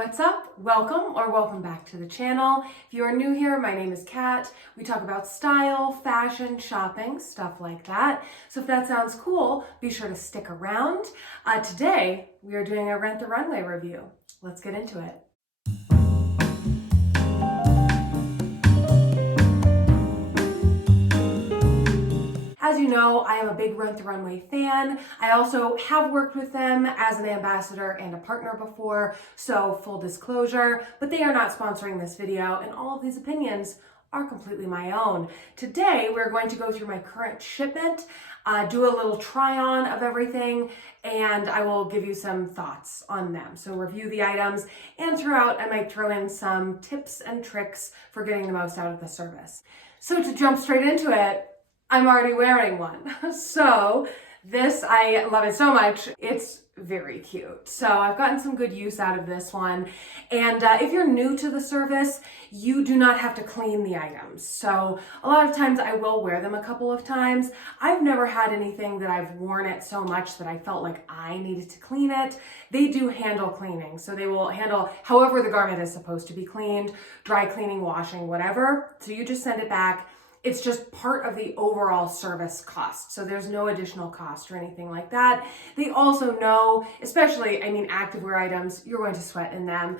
what's up? Welcome back to the channel. If you are new here, my name is Kat. We talk about style, fashion, shopping, stuff like that. So if that sounds cool, be sure to stick around. Today, we are doing a Rent the Runway review. Let's get into it. As you know, I am a big Rent the Runway fan. I also have worked with them as an ambassador and a partner before, so full disclosure, but they are not sponsoring this video, and all of these opinions are completely my own. Today, we're going to go through my current shipment, do a little try on of everything, and I will give you some thoughts on them. So review the items, and throughout, I might throw in some tips and tricks for getting the most out of the service. So to jump straight into it, I'm already wearing one. So this, I love it so much. It's very cute. So I've gotten some good use out of this one. And if you're new to the service, you do not have to clean the items. So a lot of times I will wear them a couple of times. I've never had anything that I've worn it so much that I felt like I needed to clean it. They do handle cleaning. So they will handle however the garment is supposed to be cleaned, dry cleaning, washing, whatever. So you just send it back. It's just part of the overall service cost. So there's no additional cost or anything like that. They also know, especially, activewear items, you're going to sweat in them.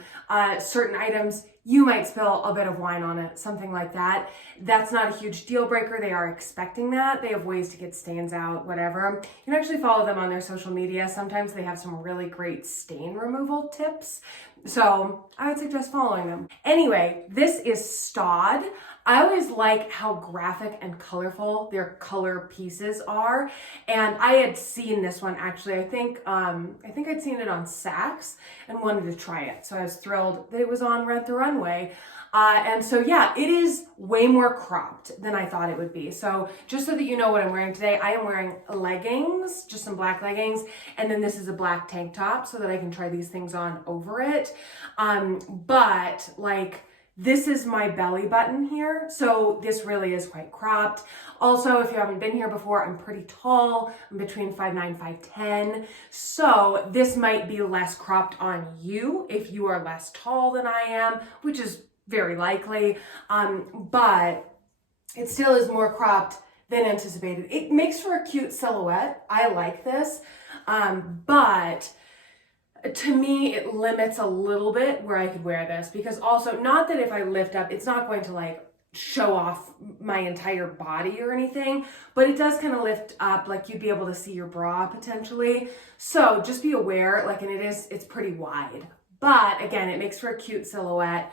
Certain items, you might spill a bit of wine on it, something like that. That's not a huge deal breaker. They are expecting that. They have ways to get stains out, whatever. You can actually follow them on their social media. Sometimes they have some really great stain removal tips. So I would suggest following them. Anyway, this is Stod. I always like how graphic and colorful their color pieces are. And I had seen this one actually, I think I'd seen it on Saks and wanted to try it. So I was thrilled that it was on Rent the Runway. And so yeah, it is way more cropped than I thought it would be. So just so that you know what I'm wearing today, I am wearing leggings, just some black leggings. And then this is a black tank top so that I can try these things on over it. But like, this is my belly button here, so this really is quite cropped. Also, if you haven't been here before, I'm pretty tall. I'm between 5'9", 5'10", so this might be less cropped on you if you are less tall than I am, which is very likely, but it still is more cropped than anticipated. It makes for a cute silhouette. I like this, but to me, it limits a little bit where I could wear this, because also, not that if I lift up, it's not going to like show off my entire body or anything, but it does kind of lift up, like you'd be able to see your bra potentially. So just be aware, like, and it's pretty wide, but again, it makes for a cute silhouette,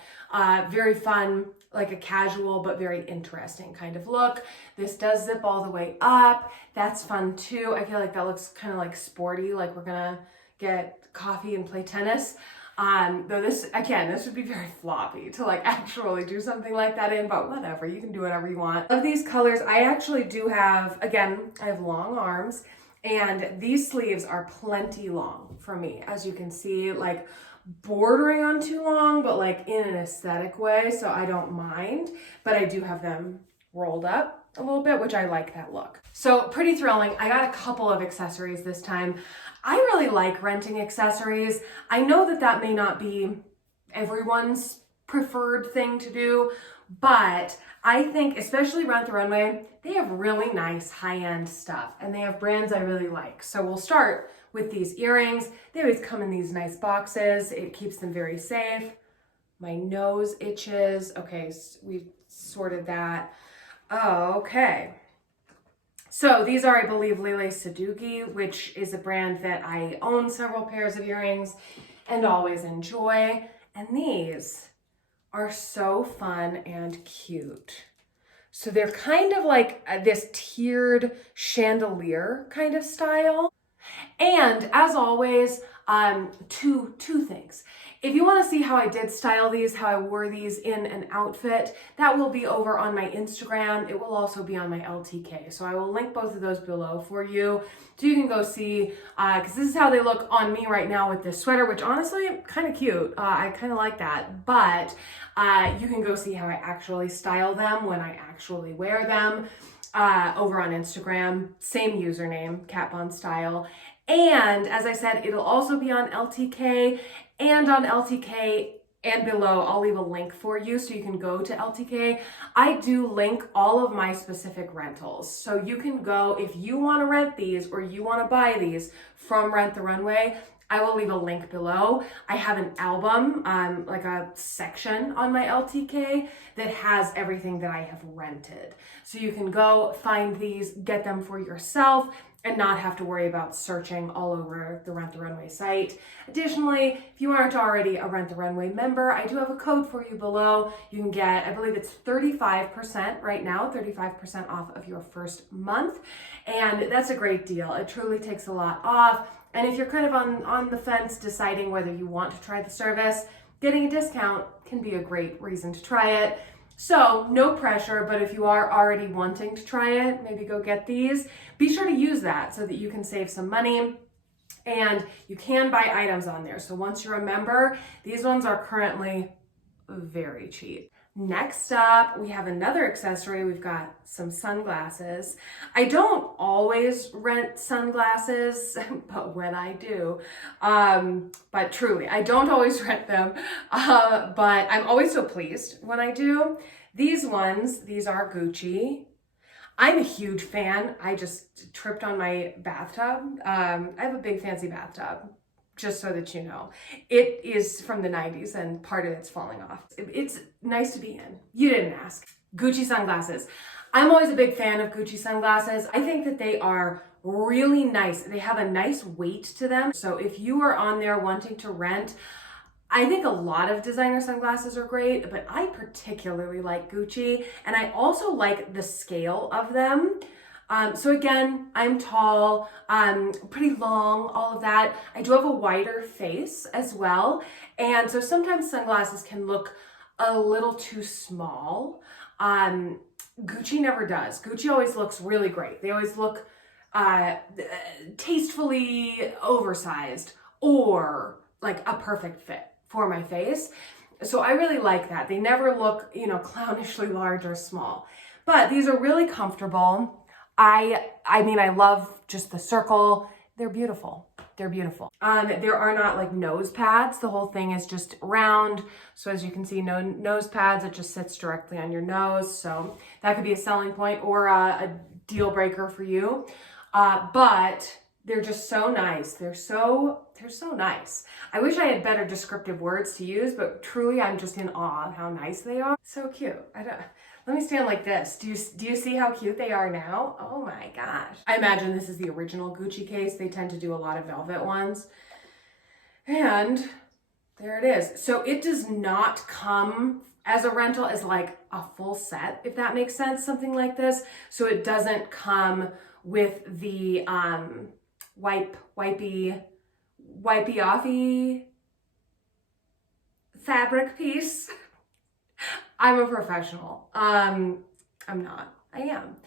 very fun, like a casual but very interesting kind of look. This does zip all the way up. That's fun too. I feel like that looks kind of like sporty, like we're gonna get coffee and play tennis. Though this would be very floppy to like actually do something like that in, but whatever, you can do whatever you want. Of these colors, I actually do have, again, I have long arms, and these sleeves are plenty long for me. As you can see, like bordering on too long, but like in an aesthetic way, so I don't mind, but I do have them rolled up a little bit, which I like that look. So pretty thrilling. I got a couple of accessories this time. I really like renting accessories. I know that that may not be everyone's preferred thing to do, but I think, especially Rent the Runway, they have really nice high-end stuff, and they have brands I really like. So we'll start with these earrings. They always come in these nice boxes. It keeps them very safe. My nose itches. Okay, so we've sorted that. Okay. So these are, I believe, Lele Sadugi, which is a brand that I own several pairs of earrings and always enjoy. And these are so fun and cute. So they're kind of like this tiered chandelier kind of style. And as always, two things. If you want to see how I did style these, how I wore these in an outfit, that will be over on my Instagram. It will also be on my LTK. So I will link both of those below for you, so you can go see, because this is how they look on me right now with this sweater, which honestly, kind of cute. I kind of like that, but you can go see how I actually style them when I actually wear them over on Instagram. Same username, Kat Von Style. And as I said, it'll also be on LTK. And on LTK and below, I'll leave a link for you so you can go to LTK. I do link all of my specific rentals. So you can go, if you want to rent these or you want to buy these from Rent the Runway, I will leave a link below. I have an album, like a section on my LTK that has everything that I have rented. So you can go find these, get them for yourself, and not have to worry about searching all over the Rent the Runway site. Additionally, if you aren't already a Rent the Runway member, I do have a code for you below. You can get, I believe it's 35% right now, 35% off of your first month. And that's a great deal. It truly takes a lot off. And if you're kind of on the fence deciding whether you want to try the service, getting a discount can be a great reason to try it. So no pressure, but if you are already wanting to try it, maybe go get these. Be sure to use that so that you can save some money, and you can buy items on there. So once you're a member, these ones are currently very cheap. Next up, we have another accessory. We've got some sunglasses. I don't always rent sunglasses, but when I do, but truly, I don't always rent them, but I'm always so pleased when I do. These ones, these are Gucci. I'm a huge fan. I just tripped on my bathtub. I have a big fancy bathtub, just so that you know. It is from the 90s and part of it's falling off. It's nice to be in. You didn't ask. Gucci sunglasses. I'm always a big fan of Gucci sunglasses. I think that they are really nice. They have a nice weight to them. So if you are on there wanting to rent, I think a lot of designer sunglasses are great, but I particularly like Gucci, and I also like the scale of them. So again, I'm tall, pretty long, all of that. I do have a wider face as well. And so sometimes sunglasses can look a little too small. Gucci never does. Gucci always looks really great. They always look tastefully oversized or like a perfect fit for my face. So I really like that. They never look, clownishly large or small. But these are really comfortable. I mean, I love just the circle. They're beautiful. They're beautiful. There are not like nose pads. The whole thing is just round. So as you can see, no nose pads. It just sits directly on your nose. So that could be a selling point or a deal breaker for you. But they're just so nice. They're so nice. I wish I had better descriptive words to use, but truly I'm just in awe of how nice they are. So cute. Let me stand like this. Do you see how cute they are now? Oh my gosh. I imagine this is the original Gucci case. They tend to do a lot of velvet ones. And there it is. So it does not come as a rental as like a full set, if that makes sense, something like this. So it doesn't come with the wipey offy fabric piece. I'm a professional. I'm not. I am.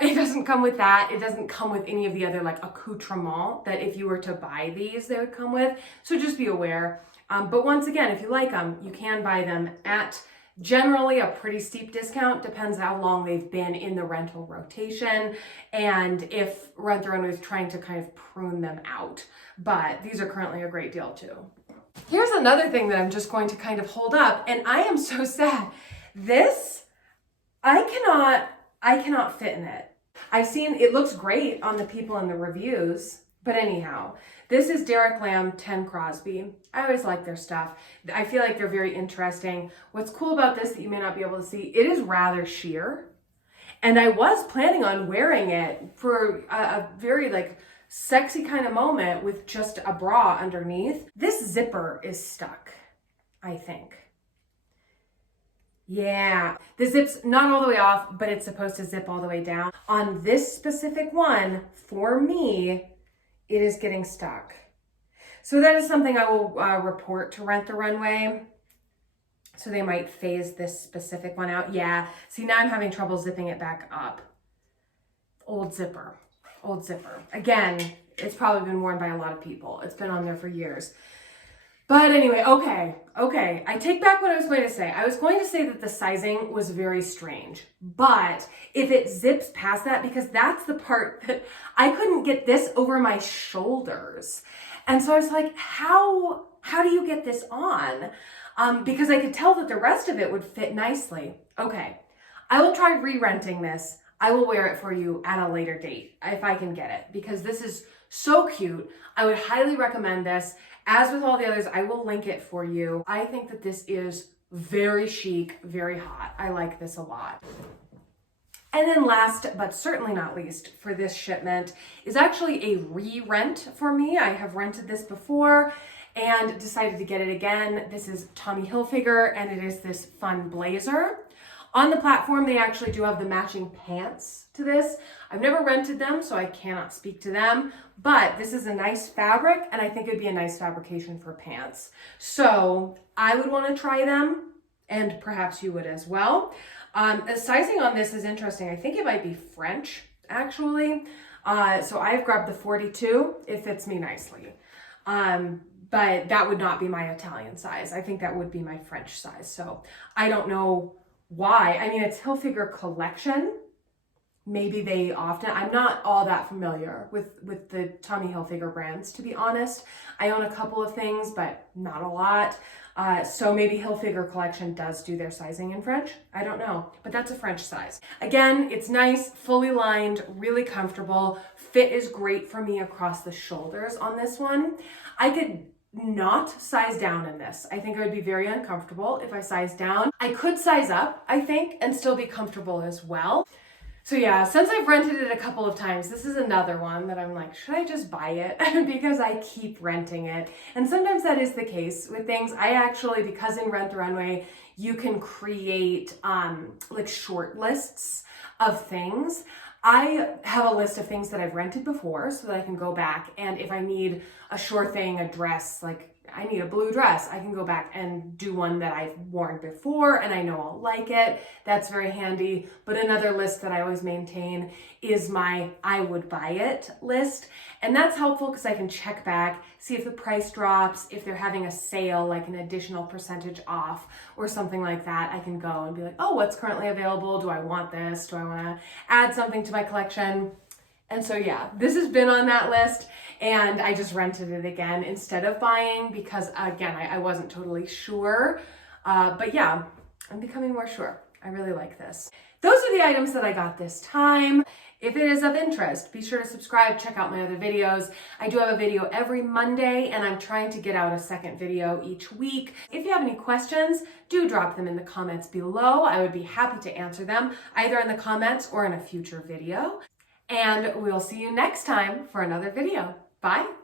It doesn't come with that. It doesn't come with any of the other like accoutrement that if you were to buy these, they would come with. So just be aware. But once again, if you like them, you can buy them at generally a pretty steep discount. Depends how long they've been in the rental rotation and if Rent the Runway is trying to kind of prune them out. But these are currently a great deal too. Here's another thing that I'm just going to kind of hold up, and I am so sad. This, I cannot fit in it. I've seen, it looks great on the people in the reviews, but anyhow, this is Derek Lam 10 Crosby. I always like their stuff. I feel like they're very interesting. What's cool about this that you may not be able to see, it is rather sheer. And I was planning on wearing it for a very like sexy kind of moment with just a bra underneath. This zipper is stuck, I think. Yeah, the zip's not all the way off, but it's supposed to zip all the way down. On this specific one, for me, it is getting stuck. So that is something I will report to Rent the Runway. So they might phase this specific one out. Yeah, see now I'm having trouble zipping it back up. Old zipper. Again, it's probably been worn by a lot of people. It's been on there for years. But anyway, okay. I take back what I was going to say. I was going to say that the sizing was very strange. But if it zips past that, because that's the part that I couldn't get this over my shoulders. And so I was like, how how do you get this on? Because I could tell that the rest of it would fit nicely. Okay, I will try re-renting this. I will wear it for you at a later date if I can get it, because this is so cute. I would highly recommend this. As with all the others, I will link it for you. I think that this is very chic, very hot. I like this a lot. And then last, but certainly not least, for this shipment is actually a re-rent for me. I have rented this before and decided to get it again. This is Tommy Hilfiger, and it is this fun blazer. On the platform, they actually do have the matching pants to this. I've never rented them, so I cannot speak to them, but this is a nice fabric, and I think it'd be a nice fabrication for pants. So I would want to try them, and perhaps you would as well. The sizing on this is interesting. I think it might be French, actually. So I've grabbed the 42. It fits me nicely. But that would not be my Italian size. I think that would be my French size. So I don't know why. I mean, it's Hilfiger collection. Maybe they often, I'm not all that familiar with the Tommy Hilfiger brands, to be honest. I own a couple of things, but not a lot. So maybe Hilfiger collection does do their sizing in French. I don't know, but that's a French size. Again, it's nice, fully lined, really comfortable. Fit is great for me across the shoulders on this one. I could not size down in this. I think I would be very uncomfortable if I sized down. I could size up, I think, and still be comfortable as well. So yeah, since I've rented it a couple of times, this is another one that I'm like, should I just buy it? Because I keep renting it. And sometimes that is the case with things. I actually, because in Rent the Runway, you can create like short lists of things. I have a list of things that I've rented before so that I can go back, and if I need a sure thing, a dress, like I need a blue dress, I can go back and do one that I've worn before and I know I'll like it. That's very handy. But another list that I always maintain is my I would buy it list. And that's helpful because I can check back, see if the price drops, if they're having a sale, like an additional percentage off or something like that. I can go and be like, oh, what's currently available? Do I want this? Do I want to add something to my collection? And so yeah, this has been on that list, and I just rented it again instead of buying because, again, I wasn't totally sure. But yeah, I'm becoming more sure. I really like this. Those are the items that I got this time. If it is of interest, be sure to subscribe, check out my other videos. I do have a video every Monday, and I'm trying to get out a second video each week. If you have any questions, do drop them in the comments below. I would be happy to answer them either in the comments or in a future video. And we'll see you next time for another video. Bye.